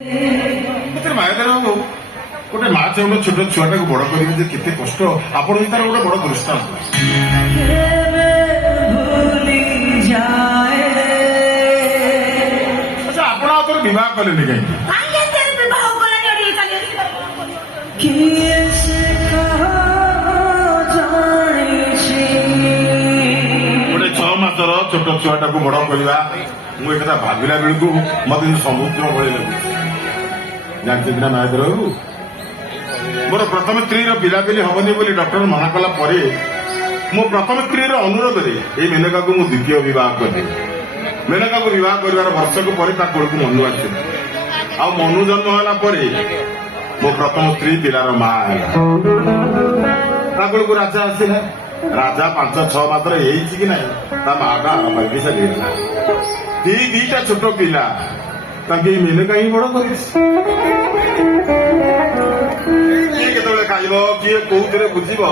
ମାୟାଧର ବାବୁ ଗୋଟେ ମା ଚାହୁଁନ ଛୋଟ ଛୁଆଟାକୁ ବଡ କରିବେ ଯେ କେତେ କଷ୍ଟ ଆପଣ ବି ତାର ଗୋଟେ ବଡ ଦୃଷ୍ଟାନ୍ତ। ଆଚ୍ଛା ଆପଣ ଆଉ ଥରେ ବିବାହ କଲେନି କାହିଁକି? ଗୋଟେ 6 ମାସର ଛୋଟ ଛୁଆଟାକୁ ବଡ କରିବା ମୁଁ ଏ କଥା ଭାବିଲା ବେଳକୁ ମତେ ସମୁଦ୍ର ଭଳି ଲାଗୁଛି। ଜାଣିଛନ୍ତି ନା ମାୟାଧର ବାବୁ, ମୋର ପ୍ରଥମ ସ୍ତ୍ରୀର ପିଲାପିଲି ହବନି ବୋଲି ଡକ୍ଟର ମନା କଲା ପରେ ମୋ ପ୍ରଥମ ସ୍ତ୍ରୀର ଅନୁରୋଧରେ ଏଇ ମେନକାକୁ ମୁଁ ଦ୍ୱିତୀୟ ବିବାହ କଲି। ମେନକାକୁ ବିବାହ କରିବାର ବର୍ଷକ ପରେ ତା କୋଳକୁ ମନୁ ଆସିଲା। ଆଉ ମନୁ ଜନ୍ମ ହେଲା ପରେ ମୋ ପ୍ରଥମ ସ୍ତ୍ରୀ ପିଲାର ମା ହେଲା। ତା କୋଳକୁ ରାଜା ଆସିଲା। ରାଜା 5-6 ମାସରେ ହେଇଛି କି ନାହିଁ ତା ମାଟା ବାଗିଚାଲି ହେଲା। ଦିଟା ଛୋଟ ପିଲା ତାଙ୍କୁ ଏଇ ମେନକା ହିଁ ବଡ କରିଛି। କିଏ କେତେବେଳେ ଖାଇବ କିଏ କୋଉଥିରେ ବୁଝିବ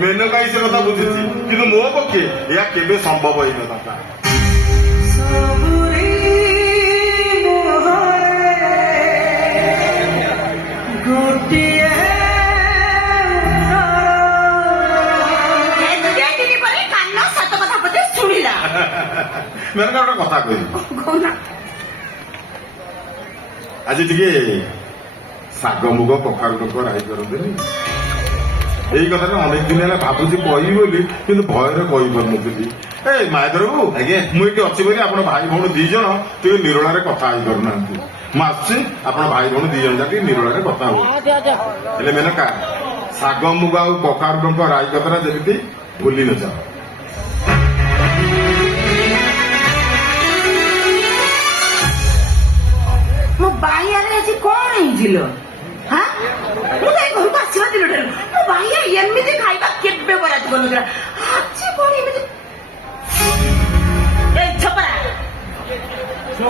ମେନକା ହିଁ ସେ କଥା ବୁଝିଛି, କିନ୍ତୁ ମୋ ପକ୍ଷେ ଏହା କେବେ ସମ୍ଭବ ହେଇନଥାନ୍ତା। ମେନକା ଗୋଟେ କଥା କହିବି, ଆଜି ଟିକେ ଶାଗ ମୁଗ କଖାରୁ ଟଙ୍କ ରାଇ କରନ୍ତିନି। ଏଇ କଥାଟା ଅନେକ ଦିନ ହେଲା ଭାବୁଛି କହିବି ବୋଲି, କିନ୍ତୁ ଭୟରେ କହିପାରୁନଥିଲି। ଏ ମାୟାଧର ବାବୁ, ଆଜ୍ଞା ମୁଁ ଏଠି ଅଛି ବୋଲି ଆପଣ ଭାଇ ଭଉଣୀ 2 ଜଣ ଟିକେ ନିରୋଳାରେ କଥା ହେଇପାରୁନାହାନ୍ତି। ମୁଁ ଆସୁଛି, ଆପଣ ଭାଇ ଭଉଣୀ 2 ଜଣ ଯାକ ଟିକେ ନିରୋଳାରେ କଥା ହଉ। ହେଲେ ମେନକା, ଶାଗ ମୁଗ ଆଉ କଖାରୁ ଟଙ୍କ ରାଇ କଥାଟା ଯେମିତି ଭୁଲି ନଯାଅ। ମୋ ବାଇଆରେ ଆଜି କଣ ହେଇছিল? ମୁଁ ଯାଇ ଘରକୁ ଆସିବା ଦିନଠାରୁ ମୋ ବାଇଆ ଏମିତି ଖାଇବା କେବେ ବରାଦ କରୁନଥିଲା। ଆଜି କଣ ଏମିତି ଛପରା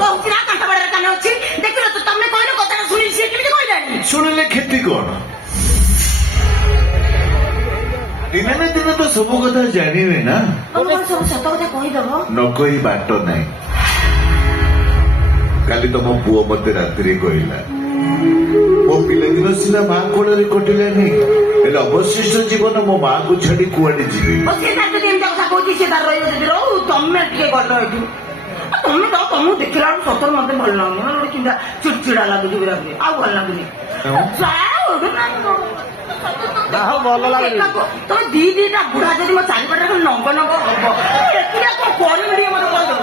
କହୁଛି ନା କାଠ ବଡରେ କାନ ଅଛି। ଦେଖିଲ ତ ତମେ କହିଲ କଥାଟା ଶୁଣି ସିଏ କେମିତି କହିଲାଣି? ଶୁଣିଲେ କ୍ଷତି କଣ? ଦିନେ ନା ଦିନେ ତ ସବୁ କଥା ଜାଣିବେ ନା। ସବୁ ସତ କଥା କହିଦବ। ନ କହି ବାଟ ନାହିଁ। କାଲି ତମ ପୁଅ ମତେ ରାତିରେ କହିଲା, ମୋ ପିଲାଦିନ ସିନା ମା କୋଳରେ କଟିଲାନି, ହେଲେ ଅବଶିଷ୍ଟ ଜୀବନ ମୋ ମାକୁ ଛାଡି କୁଆଡେ ଯିବି। ସେ ତାର ଯଦି ଏମିତି କଥା କହୁଛି ସେ ତାର ରହିବ ଯଦି ରହୁ। ତମେ ଟିକେ ଗଲ ଏଠୁ। ତମେ ତ ତମକୁ ଦେଖିଲା ବେଳକୁ ସତରେ ମତେ ଭଲ ଲାଗୁନି। ମାନେ ଗୋଟେ କିମ୍ବା ଚିଡଚିଡା ଲାଗୁଛି ପୁରା ପୁରି। ଆଉ ଭଲ ଲାଗୁନି। ଭଲ ଲାଗୁନି। ତମେ ଦିଟା ବୁଢା ଯଦି ମୋ ଚାରିପଟେ ନଙ୍ଗ ନଙ୍ଗ ହବ, ଏକୁଟିଆ କଣ କରିବି ଟିକେ ମତେ କହିଦେବ।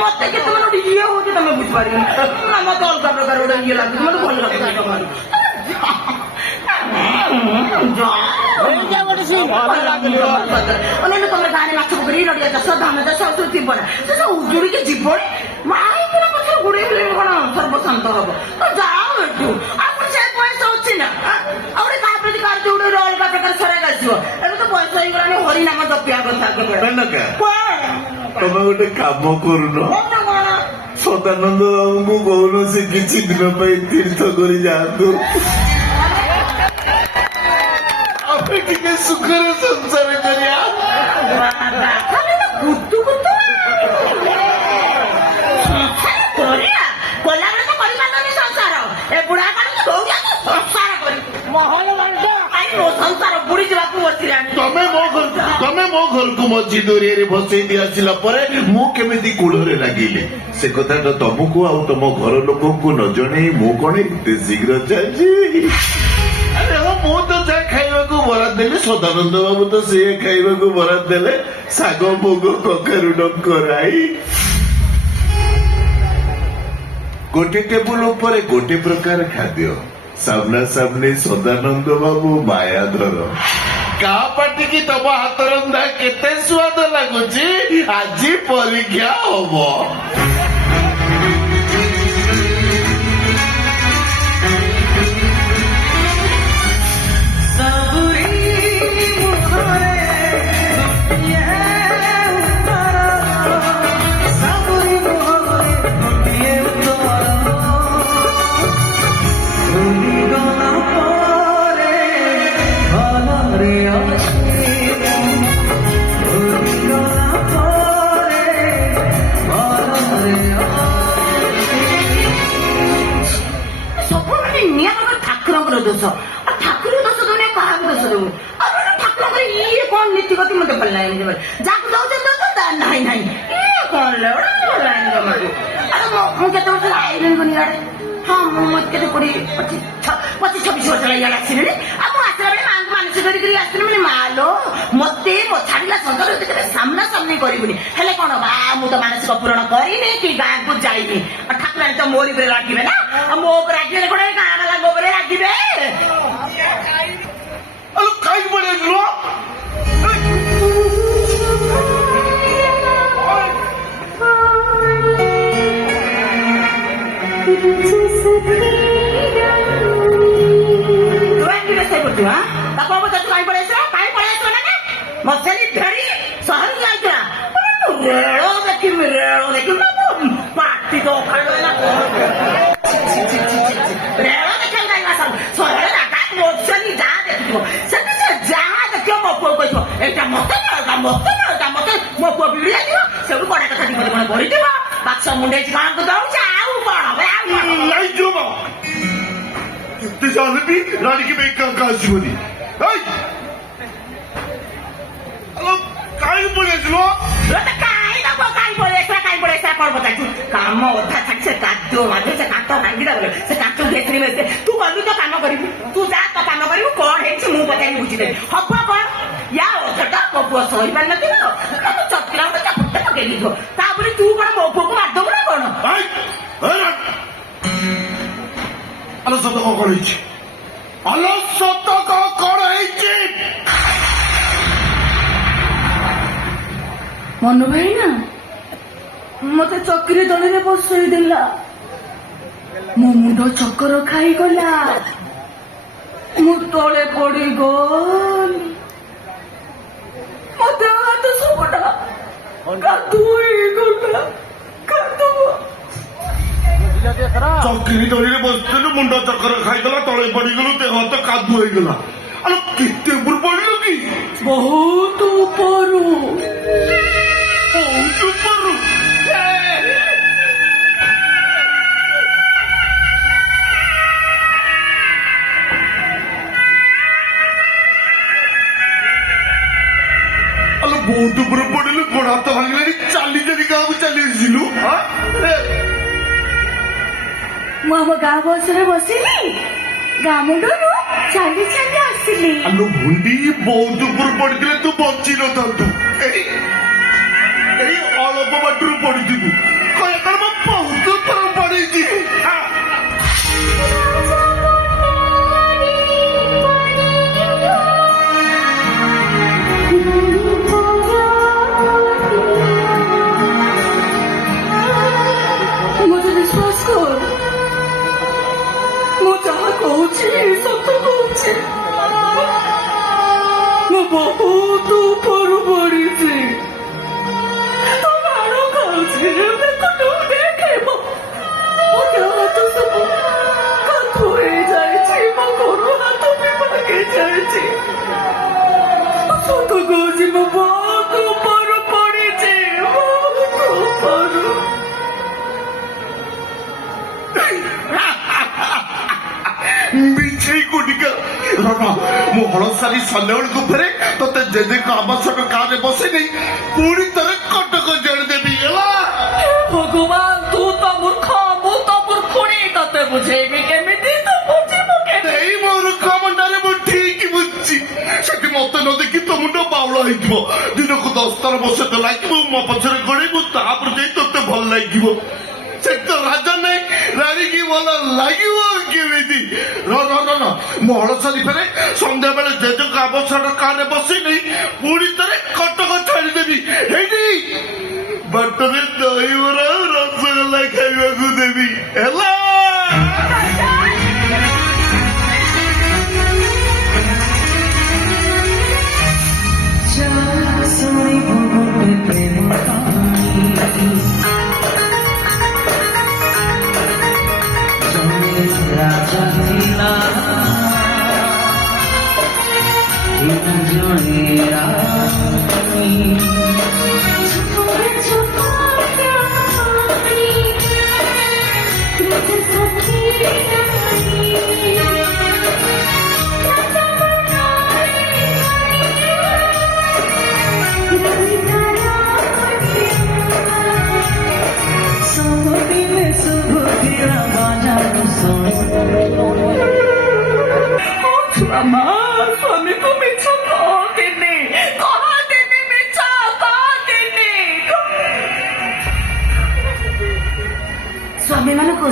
ମତେ କେତେ ମାନେ ଗୋଟେ ଇଏ ହଉଛି ତମେ ବୁଝିପାରିବନି। ନା ମତେ ଅଲଗା ପ୍ରକାର ଗୋଟେ ଇଏ ଲାଗୁଛି। ମତେ ଭଲ ଲାଗୁଛି ତମର। ତମେ ଗାଁରେ ମାଛ ପକେଇ ନଡିଆ ଚାଷ ଧାନ ଚାଷ ସବୁ ଥିବ ନା, ସେ ସବୁ ଉଜୁଡିକି ଯିବନି। ମାଇ ପୁରା ପଛରେ ଗୁଡେଇ ଗୁଡେଇ କଣ ସର୍ବଶାନ୍ତ ହବ। ଯାଅ ଏଠୁ। ଆଉ ପୁଣି ସେ ବୟସ ଅଛି ନା, ଆଉ ଗୋଟେ କାହା ପ୍ରତି କାହାର ଯୋଉ ଗୋଟେ ଅଲଗା ପ୍ରକାର ସରାଗ ଆସିବ। ଏବେ ତ ବୟସ ହେଇଗଲାଣି ହରିନାମ ଜପିବା କଥା କେବଳ। ତମେ ଗୋଟେ କାମ କରୁନ, ସଦାନନ୍ଦ ବାବୁଙ୍କୁ କହୁନ ସେ କିଛି ଦିନ ପାଇଁ ତୀର୍ଥ କରି ଯାଆନ୍ତୁ। ଆମେ ଟିକେ ସୁଖରେ ସଂସାର କରିବା। କଲାବେଳେ ତ କରିପାରିଲନି ସଂସାର। ଏ ବୁଢା କାଳ ସଂସାର କରି ସଂସାର ବୁଡି ଯିବାକୁ ବସିଲାଣି। ତମେ ମୋ ଘରକୁ ମଝି ଦରିଆରେ ଭସେଇ ଦେଇ ଆସିଲା ପରେ ମୁଁ କେମିତି କୂଳରେ ଲାଗିଲି ସେ କଥାଟା ତମକୁ ଆଉ ତମ ଘର ଲୋକଙ୍କୁ ନ ଜଣେଇ ମୁଁ କଣ ଏତେ ଶୀଘ୍ର ଚାଲିଛି? ଆରେ ହଁ, ମୁଁ ତ ଯାହା ଖାଇବାକୁ ବରାଦ ଦେଲି, ସଦାନନ୍ଦ ବାବୁ ତ ସିଏ ଖାଇବାକୁ ବରାଦ ଦେଲେ ଶାଗ ମୁଗ କଖାରୁ ଡଙ୍କ ରାଇ। ଗୋଟେ ଟେବୁଲ ଉପରେ ଗୋଟେ ପ୍ରକାର ଖାଦ୍ୟ, ସାମ୍ନା ସାମ୍ନି ସଦାନନ୍ଦ ବାବୁ ମାୟାଧର। କାହା ପାଟିକି ତମ ହାତ ରନ୍ଧା କେତେ ସ୍ୱାଦ ଲାଗୁଛି ଆଜି ପରୀକ୍ଷା ହବ। ମୋର ଦୋଷ ଆଉ ଠାକୁର ଦୋଷ ଦଉନି କାହାକୁ ଦୋଷ ଦେବୁ ଆଉ ଠାକୁରଙ୍କର ଇଏ କଣ ନୀତିଗତି ମତେ ଭଲ ଲାଗେନି ଯାହାକୁ ଦଉଛନ୍ତି ନାହିଁ ନାହିଁ ଇଏ କଣ ଭଲ ଲାଗେନି ଜମାକୁ ଆରେ ମୁଁ କେତେ ବର୍ଷ ଆଇଲିଣି କନି ଇଆଡେ ହଁ ମୁଁ କେତେ 25-26 ବର୍ଷ ଇଆଡେ ଆସିଲିଣି ଆଉ ମୁଁ ଆସିଲା ବେଳେ ମାଙ୍କୁ ମାନସିକ କରିକି ଆସିଲି ମାନେ ମାଲୋ ମତେ ମୋ ଛାଡିଲା ସନ୍ତାନ କେବେ ସାମ୍ନା ସାମ୍ନି କରିବୁନି ହେଲେ କଣ ବା ମୁଁ ତ ମାନସିକ ପୂରଣ କରିନି କି ଗାଁକୁ ଯାଇନି ଆଉ ଠାକୁରାଣୀ ତ ମୋରି ଉପରେ ରାଗିବେ ନା ଆଉ ମୋ ଉପରେ ରାଗିଲେ କଣ ଗାଁ ବାଲାଙ୍କ ଉପରେ ରାଗିବେ କାହିଁକି ପଳେଇଥିଲ ରେଳ ଦେଖିବି ପାଟି ତ ରେଳ ଦେଖିବାକୁ ଯାଇବା ସହରରେ ମୋଚନି ଯାହା ଦେଖିଥିବ ସେଠି ସେ ଯାହା ଦେଖିବ ମୋ ପୁଅ କହିଥିବ ଏଇଟା ମତେ ମତେ ମୋ ପୁଅ ବିଡ଼ି ଯାଇଥିବ ସେଠୁ କଡ଼ା କଥା ଟିକେ କଣ ବଢିଥିବ ବାକ୍ସ ମୁଣ୍ଡେଇଛି କଣକୁ ଦଉଛି ଆଉ କଣ କେତେ ଯାହେଲେ ବି ରାଣୀକି ବେକାରକୁ ଆସିବନି କାହିଁକି ପଳେଇଥିଲ କାମ ଅଧା ଛାଡି ସେ କାଦୁଅ ମାଧୁ ସେ କାଠ ଭାଙ୍ଗିଲା ବେଳେ ସେ କାଠ ଦେଖି ତୁ ଗଲୁ ତ କାମ କରିବୁ ତୁ ଯା ତ କାମ କରିବୁ କଣ ହେଇଛି ମୁଁ ପଚାରି ବୁଝିଦେବି ହବ କଣ ୟା ଅଧଟା ମୋ ପୁଅ ସହିପାରିନଥିବ ଚଟିଲା ପକେଇ ଦେଇଥିବ ତାପରେ ତୁ କଣ ମୋ ପୁଅକୁ ମାରିଦବୁ ନା କଣ ଆଲୋ ସତ କଣ ହେଇଛି ଆଲୋ ସତ କଣ ହେଇଛି ମନୁ ଭାଇ ନା ମତେ ଚକିରି ଦଳିରେ ବସେଇ ଦେଲା ମୋ ମୁଣ୍ଡ ଚକ୍କର ଖାଇଗଲା ମୁଁ ତଳେ ପଡିଗଲି ମୋ ଦେହ ହାତ ସବୁଟା କାଦୁଅ ହେଇଗଲା ଚକିରି ଦଳିରେ ବସିଥିଲୁ ମୁଣ୍ଡ ଚକ୍କର ଖାଇଗଲା ତଳେ ପଡିଗଲୁ ଦେହ ହାତ କାଦୁଅ ହେଇଗଲା ଆଲୋ କେତେ ଉପରୁ ପଡିଲୁ କି ବହୁତ ଉପରୁ ବହୁତ ଉପରେ ପଡିଲୁ ଗୋଡ ହାତ ଭାଙ୍ଗିଲାଣି ଚାଲି ଚାଲି ଗାଁକୁ ଚାଲି ଆସିଲୁ ମୁଁ ଆମ ଗାଁ ବସରେ ବସିଲି ଗାଁ ମୁଣ୍ଡରୁ ଚାଲି ଚାଲି ଆସିଲି ଆଲୋ ଭୁଣ୍ଡି ବହୁତ ଉପରୁ ପଡିଥିଲେ ତୁ ବଞ୍ଚି ନଥାନ୍ତୁ ଏଇ ଅଳ୍ପ ବାଟରୁ ପଡିଥିବୁ କହିବା ମୁଁ ବହୁତ ଉପରୁ ପଡିଛି मुझे विश्वास कर ମୁଁ ଯାହା କହୁଛି ସତ କହୁଛି ମୁଁ ବହୁତ ଉପରୁ ପଡିଛି ତୁ ମାଡ଼ ଖାଉଛି ଦେଖେ ମୋ ଦେହ ହାତ ସବୁ କାଦୁଅ ହେଇଯାଇଛି ମୋ ଗୋଡ଼ ହାତ ବି ଭାଙ୍ଗି ଯାଇଛି ସତ କହୁଛି ମୁଁ ବହୁତ ଉପରୁ ପଡିଛି ବହୁତ ଉପରୁ ମିଛେଇ କୋଟିକା ମୁଁ ହଳସାରି ସନ୍ଧ୍ୟାବେଳକୁ ଫେରେ ତତେ ଯେଦେକ ଆବଶ୍ୟକ କାରରେ ବସେଇ ନେଇ ପୁଣି ଥରେ କଟକ ଜାଣିଦେବି ହେଲା ଭଗବାନ ତୁ ତ ମୂର୍ଖ ମୁଁ ତ ମୂର୍ଖୁଣୀ ତତେ ବୁଝେଇବି କେମିତି ତୁ ବୁଝିବୁ ଏଇ ମୋ ମୂର୍ଖ ମୁଣ୍ଡରେ ମୁଁ ଠିକ ବୁଝିଛି ସେଠି ମତେ ନ ଦେଖି ତୋ ମୁଣ୍ଡ ବାଉଳ ହେଇଯିବ ଦିନକୁ 10 ଥର ବସେତ ଲାଗିବ ମୋ ପଛରେ ଗୋଳେଇବୁ ତାପରେ ଯାଇ ତତେ ଭଲ ଲାଗିବ ସେଠି ତ ରାଜା ନାହିଁ ରାଣୀକି ଭଲ ଲାଗିବ କେମିତି ମୁଁ ହଳସାରି ଫେରେ ସନ୍ଧ୍ୟାବେଳେ ଯେଜକ ଆବଶ୍ୟକ କାରରେ ବସେଇ ନେଇ ପୁଣି ଥରେ କଟକ ଛାଡିଦେବି ହେଇନି ବାଟରେ ଦହିବରା ରସଗୋଲା ଖାଇବାକୁ ଦେବି ହେଲା राजा ଥିଲା ଜଣେ ରାଣୀ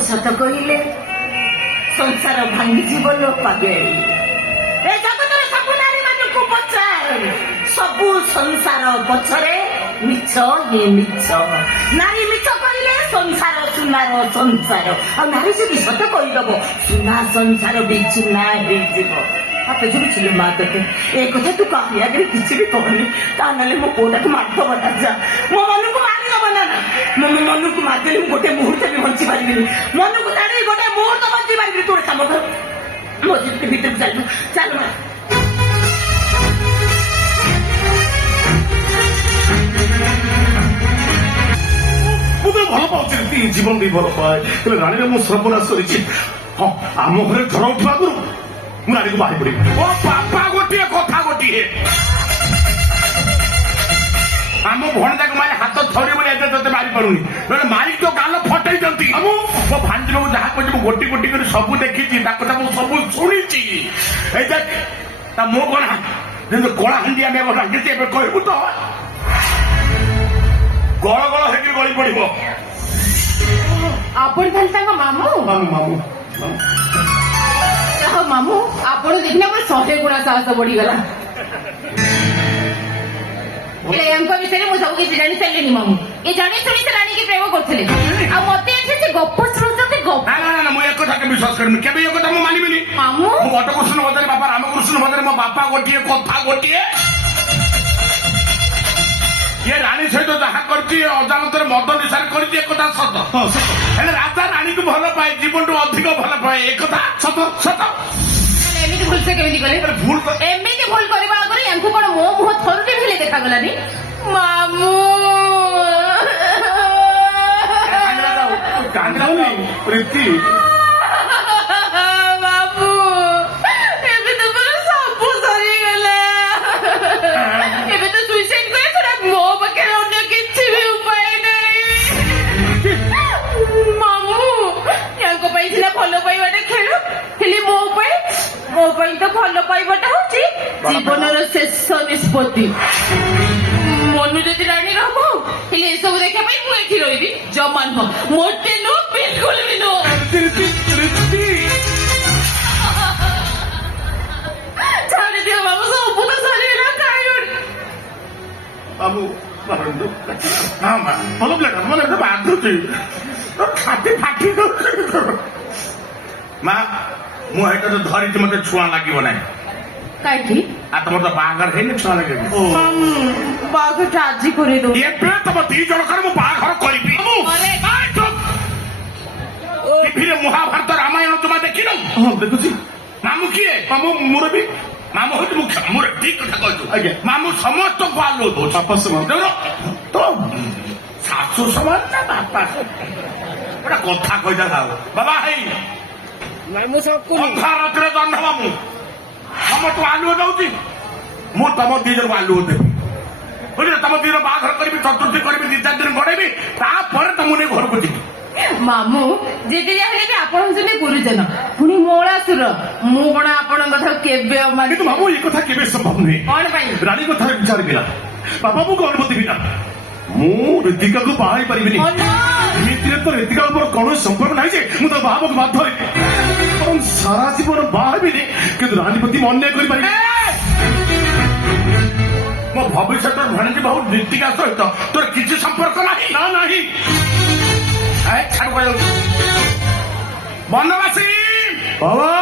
ସତ କହିଲେ ସଂସାର ଭାଙ୍ଗିଯିବ ଲୋ ପାଗେଳି। ଏ ଜଗତର ସବୁ ନାରୀ ମାନଙ୍କୁ ପଚାର, ସବୁ ସଂସାର ପଛରେ ମିଛ ହିଁ ମିଛ। ନାରୀ ମିଛ କହିଲେ ସଂସାର ସୁନାର ସଂସାର, ଆଉ ନାରୀ ଯଦି ସତ କହିଦବ ସୁନା ସଂସାର ବି ଚୁନା ହେଇଯିବ। ହାତ ଯୋଡୁছিলো ମା ତତେ, ଏ କଥା ତୁ କାହା ଆଗରେ କିଛି ବି କହନି, ତା ନହେଲେ ମୋ ପୁଅଟାକୁ ମାରିଦବ ରାଜା। ମୋ ମନକୁ ମାରିଦବ ନା ନା, ମୋ ମନକୁ ମାରିଦେଲେ ମୁଁ ଗୋଟେ ମୁହୂର୍ତ୍ତ ବି ବଞ୍ଚି ପାରିବିନି। ମନକୁ ଛାଡି ଗୋଟେ ମୁହୂର୍ତ୍ତ ବଞ୍ଚି ପାରିବିନି। ତୁ ଗୋଟେ କାମ କର, ମୋ ଯେତେ ଭିତରକୁ ଚାଲୁ ଚାଲ ମା। ମୁଁ ତ ଭଲ ପାଉଛି, ଜୀବନ ବି ଭଲ ପାଏ, ହେଲେ ରାଣୀରେ ମୁଁ ସର୍ବନାଶ କରିଛି। ହଁ, ଆମ ଘରେ ଝଡ଼ ଉଠିବା ଆଗରୁ ମୁଁ ରାଣୀକୁ ବାହାରି ପଡିବି। ଓ ବାପା ଗୋଟିଏ କଥା ଗୋଟିଏ, ଆମ ଭଣଜାକୁ ମାରି ହାତ ଥରି ବୋଲି ଏତେ ତତେ ମାରି ପାରୁନି, ନହେଲେ ମାରିକି ତ ଗାଲ ଫଟେଇ ଦିଅନ୍ତି। ମୋ ଭାଞ୍ଜିରକୁ ଯାହା କହୁଛି ମୁଁ ଗୋଟି ଗୋଟି କରି ସବୁ ଦେଖିଛି, ତା କଥା ମୁଁ ସବୁ ଶୁଣିଛି। ଏଇ ଦେଖ ତା ମୋ କଣ ଯେମିତି କଳା ହାଣ୍ଡି ଆମେ ରାଗିଛି, ଏବେ କହିବୁ ତ ଗଳ ଗଳ ହେଇକି ଗଳି ପଡିବ। ଆପଣ ତାହେଲେ ତାଙ୍କ ମାମୁଁ? ଯାହା ମାମୁଁ, ଆପଣ ଦେଖିଲେ ଆମର 100 ଗୁଣା ସାହସ ବଢିଗଲା। ହେଲେ ୟାଙ୍କ ବିଷୟରେ ମୁଁ ସବୁ କିଛି ଜାଣି ସାରିଲିଣି ମାମୁଁ। ଏ ଜାଣି ଶୁଣି ସେ ରାଣୀକି ପ୍ରେମ କରୁଥିଲେ, ଆଉ ମତେ ଏଠି ସେ ଗପ ଶୁଣୁଛନ୍ତି। ଗପ ନା ମୁଁ ଏ କଥା ବିଶ୍ୱାସ କରିବି, କେବେ ଏ କଥା ମୁଁ ମାନିବିନି। ମାମୁଁ, ମୁଁ ବଟକୃଷ୍ଣ ଭଜରେ ବାପା ରାମକୃଷ୍ଣ ଭଜରେ ମୋ ବାପା ଗୋଟିଏ କଥା ଗୋଟିଏ। ଇଏ ରାଣୀ ସହିତ ଯାହା କରିଛି ଅଜାଣତରେ ମଦ ନିଶାରେ କରିଛି, ଏକଥା ସତ। ହେଲେ ରାଜା ରାଣୀକୁ ଭଲ ପାଏ, ଜୀବନଠୁ ଅଧିକ ଭଲ ପାଏ, ଏକଥା ସତ ସତ। ଏମିତି ଭୁଲ ସେ କେମିତି କଲେ? ଭୁଲ ଏମିତି ଭୁଲ କରିବା ଆଗରେ ୟାଙ୍କୁ କଣ ମୋ ମୁହଁ ଥରୁଟେ ହେଲେ ଦେଖାଗଲାନି? ମାମୁଁ ପ୍ରୀତି, ବାବୁ, ଏବେ ତ ମୋର ସବୁ ସରିଗଲା। ଏବେ ତ ସୁଇସାଇଡ କରିବା ଛଡା ମୋ ପାଖରେ ଅନ୍ୟ କିଛି ବି ଉପାୟ ନାହିଁ। ମାମୁଁ, ୟାଙ୍କ ପାଇଁ ସିନା ଭଲ ପାଇବାଟା ଖେଳ, ହେଲେ ମୋ ପାଇଁ ତ ଭଲ ପାଇବାଟା ହଉଛି ଜୀବନର ଶେଷ ନିଷ୍ପତ୍ତି। ମନୁ ଯଦି ରାଣୀ ହବ, ହେଲେ ଏସବୁ ଦେଖିବା ପାଇଁ ମୁଁ ଏଠି ରହିବି? ଜମା ନୁହଁ, ମୋଟେ ନୁହଁ, ବିଲକୁଲ ବି ନୁହଁ। ଛାଡି ଦିଅ ବାବୁ, ସବୁ ତ ସରିଗଲା, ଖାଇବନି। ବାବୁ ମାରନ୍ତୁ। ହଁ ମା ଭଲ ପିଲାଟା, ମାନେ ଏତେ ବାଧୁଛି, ଛାତି ଫାଟି ଦଉଛି। ମା ମୁଁ ଏଇଟା ତ ଧରିଛି, ମତେ ଛୁଆ ଲାଗିବ ନାହିଁ। କାହିଁକି? ଆଉ ତମର ତ ବାହାଘର ହେଇନି, ଛୁଆ ଲାଗିବ। ବାଘଟା ଆଜି କରିଦଉ। ଏବେ ତମ 2 ଜଣଙ୍କର ମୁଁ ବାହାଘର କରିବି। ଟିଭିରେ ମହାଭାରତ ରାମାୟଣ ତୁମା ଦେଖିନ? ହଁ ଦେଖୁଛି। ମାମୁଁ କିଏ? ମାମୁଁ ମୁରବୀ। ମାମୁ ହଉଛି ମୁଖ୍ୟ। ମୁଁ ଠିକ କଥା କହିଛୁ। ଆଜ୍ଞା। ମାମୁ ସମସ୍ତଙ୍କୁ ଆଲୁ ଦଉଛି। ବାପା ସମାନ। ତ ଶାଶୁ ସମାନ ନା ବାପା ଗୋଟେ କଥା କହିଦେଲା ବାବା ହେଇ ରାତିରେ ଜହ୍ନ ମାମୁ ସମସ୍ତଙ୍କୁ ଆଲୁଅ ଦଉଛି, ମୁଁ ତମ 2 ଜଣଙ୍କୁ ଆଲୁଅ ଦେବି। ବୁଝିଲେ, ତମ 2 ଜଣ ବାହାଘର କରିବି, ଚତୁର୍ଥୀ କରିବି, 2-4 ଦିନ ଗଡେଇବି, ତାପରେ ତମକୁ ନେଇ ଘରକୁ ଯିବି। ମାମୁଁ, ଯେତେ ଯାହା ହେଲେ ବି ଆପଣ ହଉଛନ୍ତି ଗୁରୁଜନ, ପୁଣି ମଳାସୁର। ମୁଁ କଣ ଆପଣଙ୍କ କଥା କେବେ ଅମାନି? କିନ୍ତୁ ମାମୁଁ ଏ କଥା କେବେ ସମ୍ଭବ ନୁହେଁ। କଣ ପାଇଁ? ରାଣୀ କଥାରେ ବିଚାର ବିନା, ବାବାଙ୍କୁ ଅନୁମତି ବିନା ମୁଁ ରୀତିକାକୁ ବାହା ହେଇପାରିବିନି। ଏମିତିରେ ତ ରୀତିକା ମୋର କୌଣସି ସମ୍ପର୍କ ନାହିଁ ଯେ ମୁଁ ତ ବାହାବାକୁ ବାଧ୍ୟ ହେବି। ଏବଂ ସାରା ଜୀବନ ବାହା ହେବିନି, କିନ୍ତୁ ରାଣୀ ପ୍ରତି ମୁଁ ଅନ୍ୟାୟ କରିପାରିବି। ମୋ ଭବିଷ୍ୟତ ଭଣୀଜି ବହୁ ରୀତିକା ସହିତ ତୋର କିଛି ସମ୍ପର୍କ ନାହିଁ? ନା ନାହିଁ। ବନବାସୀ ବାବା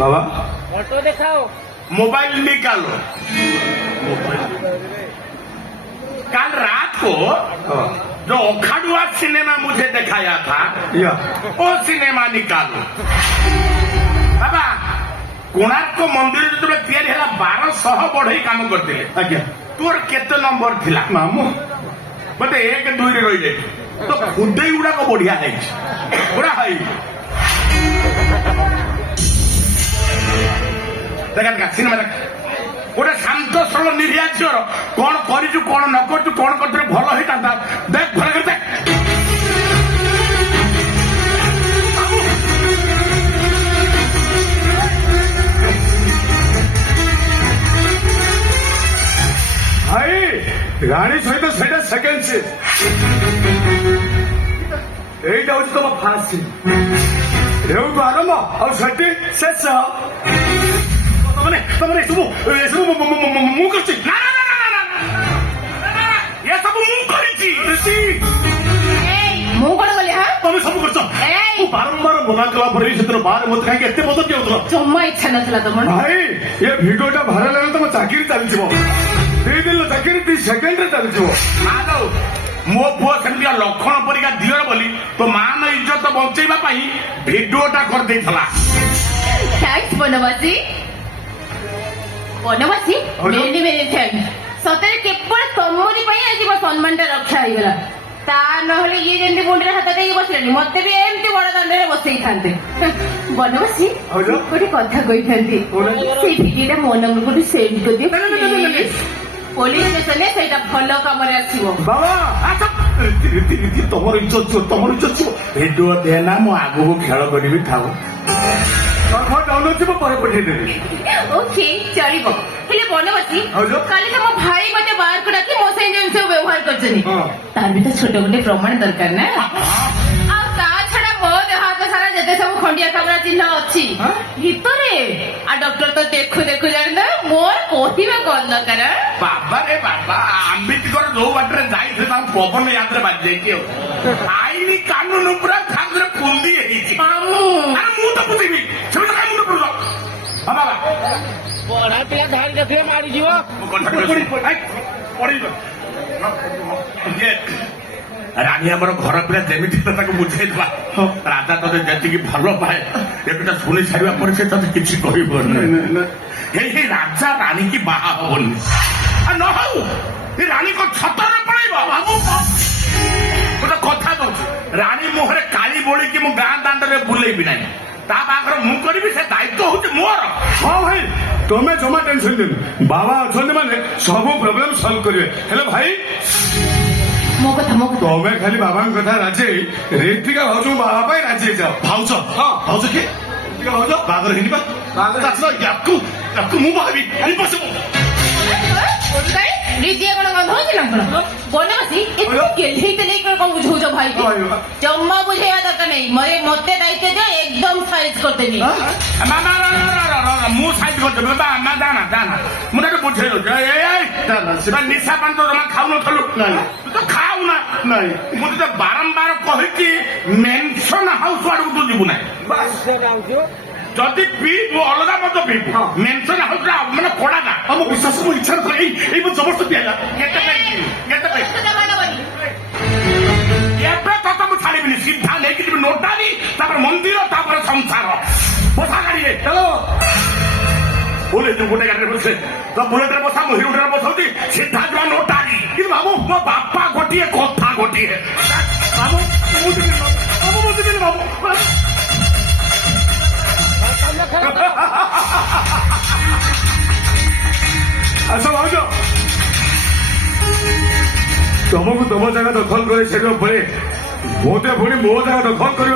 बाबा फोटो दिखाओ। मोबाइल निकालो। कल रात को जो अखाड़ुआ सिनेमा मुझे दिखाया था, वो सिनेमा निकालो। बाबा कोणार्क मंदिर जो तैयारी है 1200 बढ़ई काम करते आज्ञा तोर केते नंबर थिला? मामू मते 1 2 रे रही जाए तो खुदेई गुड़ा को बढ़िया है पूरा है। देखा देखा सिनेमा देख गोटे शांत सरल निरीह झीर कौन करू कौन न करू कौन करते भल होता देख भल कर देख। ରାଣୀ ସହିତ ସେଇଟା ସେକେଣ୍ଡ ସିନ୍, ଏଇଟା ହଉଛି ତମ ଫାର୍ଷ୍ଟ ସିନ୍। ଏଉଠୁ ଆରମ୍ଭ ଆଉ ସେଠି ଶେଷ। ତମେ ଏସବୁ ମୁଁ କରିଛି। ନା ନା ନା ନା ନା ନା, ଏସବୁ ମୁଁ କରିଛି। ମୁଁ କଣ କଲି? ହଁ ତମେ ସବୁ କରିଛ। ମୁଁ ବାରମ୍ବାର ମନା କଲା ପରେ ବି ସେଦିନ ବାହାରେ ମତେ କାହିଁକି ଏତେ ବଦଳ ଦିଆଉଥିଲ? ଜମା ଇଚ୍ଛା ନଥିଲା ତମର। ଭାଇ ଏ ଭିଡିଓଟା ଭାଇରାଲ ହେଲେ ତମ ଚାକିରି ଚାଲିଯିବ। 2 ଦିନ ଚାକିରି 2 ସେକେଣ୍ଡରେ ଚାଲିଯିବ। ନା ଯାଉ, ମୋ ପୁଅ ସେମିତିକା ଲକ୍ଷଣ ପରିକା ଦିଅର ବୋଲି ତୋ ମାନ ଇଜ୍ଜତ ବଞ୍ଚେଇବା ପାଇଁ ଭିଡିଓଟା କରିଦେଇଥିଲା। ଥ୍ୟାଙ୍କ୍ସ ବନବାସୀ। ବନବାସୀ ମେନି ମେନି ଥ୍ୟାଙ୍କ୍ସ। ସତରେ କେବଳ ତମରି ପାଇଁ ଆଜି ମୋ ସମ୍ମାନଟା ରକ୍ଷା ହେଇଗଲା। ତା ନହେଲେ ଇଏ ଯେମିତି ମୁଣ୍ଡରେ ହାତ ଦେଇକି ବସିଲେଣି, ମତେ ବି ଏମିତି ବଡ ଦାଣ୍ଡରେ ବସେଇଥାନ୍ତେ। ବନବାସୀ ଗୋଟେ କଥା କହିଥାନ୍ତି, ସେଇ ଭିଡିଓଟା ମୋ ନମ୍ବରକୁ ସେଣ୍ଡ କରିଦିଅ। ପୋଲିସ ଷ୍ଟେସନରେ ସେଇଟା ଭଲ କାମରେ ଆସିବ। ବାବା ତମର ଇଜ୍ଜତ ଯିବ, ତମର ଇଜ୍ଜତ ଯିବ। ଭିଡିଓ ଦେ ନା, ମୁଁ ଆଗକୁ ଖେଳ କରିବି। ଥାଉ, ଡାଉନଲୋଡ ଯିବ ପରେ ପଠେଇଦେବି। ଓକେ ଚଳିବ। ହେଲେ ବନବାସୀ କାଲି ତମ ଭାଇ ମତେ ବାହାରକୁ ଡାକି ମୋ ସାଙ୍ଗେ ଯେମିତି ସବୁ ବ୍ୟବହାର କରିଛନ୍ତି, ତାର ବି ତ ଛୋଟ ଗୋଟେ ପ୍ରମାଣ ଦରକାର ନା। ଆଉ ତା ଛଡା ମୋ ଦେହ ହାତ ସାରା ଯେତେ ସବୁ ଖଣ୍ଡିଆ ଖାବରା ଚିହ୍ନ ଅଛି ଭିତରେ, ଆଉ ଡକ୍ଟର ତ ଦେଖୁ ଦେଖୁ ଜାଣିଦେବେ ମୋର କହିବା କଣ ଦରକାର। ବାବା ରେ ବାବା, ଆମ୍ବେଦକର ଯୋଉ ବାଟରେ ଯାଇଥିଲେ ତାଙ୍କ ପବନ ୟାତ୍ରା ବାଜି ଯାଇଛି। ଆଉ ଆଇନି କାନୁନ ପୁରା ଖାଦ୍ୟରେ ଖୁନ୍ଦି ହେଇଛି। ଆରେ ମୁଁ ତ ବୁଝିବି, ସେମିତି କାଇଁ ମୁଣ୍ଡ ପଡୁଛ? ବାବା ପଢା ପିଲା ଧରି ରଖିଲେ ମାରିଯିବ। ରାଣୀ ଆମର ଘର ପିଲା ଯେମିତି ହେଲେ ତାକୁ ବୁଝେଇଦେବା। ରାଜା ତତେ ଯେତିକି ଭଲ ପାଏ ଏଟା ଶୁଣି ସାରିବା ପରେ ସେ ତତେ କିଛି କହିବନି। ହେଇ ରାଜା ରାଣୀ କି ବାହା ହବନି। ନ ହଉ, ଏ ରାଣୀ କଣ ଛତରେ ପଳେଇବ? ଗୋଟେ କଥା କହୁଛି, ରାଣୀ ମୁହଁରେ କାଳି ବୋଳିକି ମୁଁ ଗାଁ ଦାଣ୍ଡରେ ବୁଲେଇବି ନାହିଁ। ତା ବାହାଘର ମୁଁ କରିବି, ସେ ଦାୟିତ୍ୱ ହଉଛି ମୋର। ହଁ ଭାଇ ତମେ ଜମା ଟେନସନ ଦିଅନି, ବାବା ଅଛନ୍ତି ମାନେ ସବୁ ପ୍ରୋବ୍ଲେମ ସଲ୍ଭ କରିବେ। ହେଲେ ଭାଇ ମୋ କଥା ତମେ ଖାଲି ବାବାଙ୍କ କଥା ରାଜି ହେଇ ରୀତିକା ଭାଉଜଙ୍କୁ ବାବା ପାଇଁ ରାଜି ହେଇଯାଅ। ଭାଉଜ? ହଁ ଭାଉଜ କିଏ? ରୀତିକା ଭାଉଜ ବାହାଘର ହେଇନି ବା? ୟାକୁ ମୁଁ ବାହାବି। ରୀତିଆ କଣ ଗନ୍ଧ ହଉଛି ନା କଣ? ବନବାସୀ କେଲେଇତେ ନେଇ କଣ ବୁଝଉଛ ଭାଇ? ଜମା ବୁଝେଇବା ଦରକାର ନାହିଁ। ମତେ ଦାୟିତ୍ୱ ଦିଅ, ଏକଦମ ସାଇଜ କରିଦେବି। ମୁଁ ସାଇଜ କରିଦେବି। ମା ଜାଣା ଜାଣା, ମୁଁ ତାକୁ ବୁଝେଇ ଦଉଛି। ନିଶା ପାଣି ତ ଜମା ଖାଉନଥିଲୁ, ତୁ ତ ଖାଉନା। ନାଇଁ ମୁଁ ତତେ ବାରମ୍ବାର କହିଛି ମେନସନ ହାଉସ ଆଡକୁ ତୁ ଯିବୁ ନାହିଁ। ଯଦି ପିଇବୁ ଅଲଗା ମତ ପିଇବୁ, ମେନସନ ହାଉସ ମାନେ କଡାଟା ଆମ ବିଶ୍ୱାସ ମୋ ଇଚ୍ଛା ନଥିଲା। ଏଇ ମୋ ଜବରଦସ୍ତି ହେଲା। କେତେ ପାଇଁ ଏବେ ତତେ ମୁଁ ଛାଡ଼ିବିନି, ସିଧା ନେଇକି ଯିବି ନୋଟାରୀ, ତାପରେ ମନ୍ଦିର, ତାପରେ ସଂସାର। ବସା ଗାଡିରେ ଚାଲ। ଗୋଟେ ଗାଡିରେ ବସେ ତ ବୁଲେଟରେ ବସା, ମୁଁ ହିରୋଟାରେ ବସଉଛି, ସିଧା ଯିବା ନୋଟାରୀ। କିନ୍ତୁ ବାବୁ ମୋ ବାପା ଗୋଟିଏ କଥା ଗୋଟିଏ। ବାବୁ ମୁଁ ଯିବିନି ବାବୁ। ଆସ ଭାଉଜ, ତମକୁ ତମ ଜାଗା ଦଖଲ କରି ଛାଡ଼ିବା ପରେ ମତେ ପୁଣି ମୋ ଜାଗା ଦଖଲ କରି